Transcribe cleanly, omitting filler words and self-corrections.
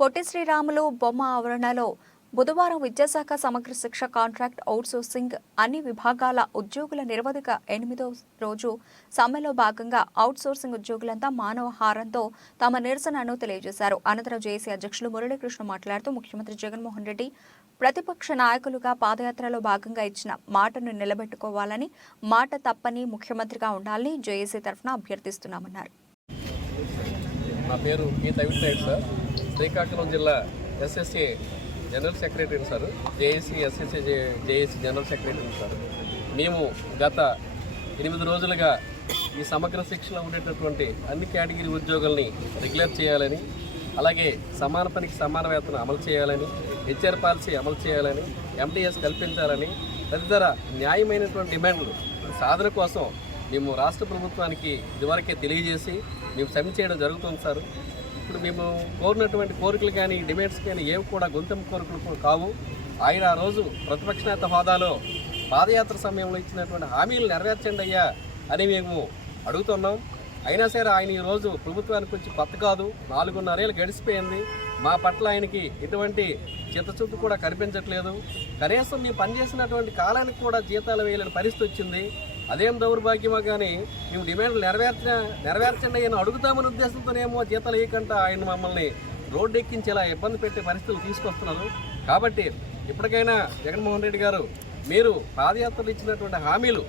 పొట్టి శ్రీరాములు బొమ్మ ఆవరణలో బుధవారం విద్యాశాఖ సమగ్ర శిక్ష కాంట్రాక్ట్ అవుట్సోర్సింగ్ అన్ని విభాగాల ఉద్యోగుల నిరవధిక 8వ రోజు సమ్మెలో భాగంగా అవుట్సోర్సింగ్ ఉద్యోగులంతా మానవహారంతో తమ నిరసనను తెలియజేశారు. అనంతరం జేఏసీ అధ్యక్షులు మురళీకృష్ణ మాట్లాడుతూ ముఖ్యమంత్రి జగన్మోహన్ రెడ్డి ప్రతిపక్ష నాయకులుగా పాదయాత్రలో భాగంగా ఇచ్చిన మాటను నిలబెట్టుకోవాలని, మాట తప్పని ముఖ్యమంత్రిగా ఉండాలని జేఏసీ తరఫున అభ్యర్థిస్తున్నామన్నారు. నా పేరు పి తవిట్నాయుడు సార్. శ్రీకాకుళం జిల్లా SSA general secretary sir. JAC SSA JAC general secretary sir. మేము గత 8 రోజులుగా ఈ సమగ్ర శిక్షలో ఉండేటటువంటి అన్ని కేటగిరీ ఉద్యోగుల్ని రెగ్యులర్ చేయాలని, అలాగే సమాన పనికి సమాన వేతనం అమలు చేయాలని, హెచ్ఆర్ పాలసీ అమలు చేయాలని, ఎంటీఎస్ కల్పించాలని తదితర న్యాయమైనటువంటి డిమాండ్లు సాధన కోసం మేము రాష్ట్ర ప్రభుత్వానికి ఇదివరకే తెలియజేసి మేము సబ్మిట్ చేయడం జరుగుతుంది సార్. ఇప్పుడు మేము కోరినటువంటి కోరికలు కానీ డిమాండ్స్ కానీ ఏవి కూడా గొంతెమ్మ కోరికలు కావు. ఆయన ఆ రోజు ప్రతిపక్ష నేత హోదాలో పాదయాత్ర సమయంలో ఇచ్చినటువంటి హామీలు నెరవేర్చండి అయ్యా అని మేము అడుగుతున్నాం. అయినా సరే ఆయన ఈరోజు ప్రభుత్వానికి వచ్చి కొత్త కాదు, 4.5 ఏళ్ళు గడిచిపోయింది. మా పట్ల ఆయనకి ఎటువంటి చిత్తశుద్ధి కూడా కనిపించట్లేదు. కనీసం మేము పనిచేసినటువంటి కాలానికి కూడా జీతాలు వేయలేని పరిస్థితి వచ్చింది. అదేం దౌర్భాగ్యమో కానీ మేము డిమాండ్లు నెరవేర్చండి అని అడుగుతామని ఉద్దేశంతోనేమో జీతాలు వేయకుండా ఆయన మమ్మల్ని రోడ్డు ఎక్కించేలా ఇబ్బంది పెట్టే పరిస్థితులు తీసుకొస్తున్నారు. కాబట్టి ఇప్పటికైనా జగన్మోహన్ రెడ్డి గారు మీరు పాదయాత్రలు ఇచ్చినటువంటి హామీలు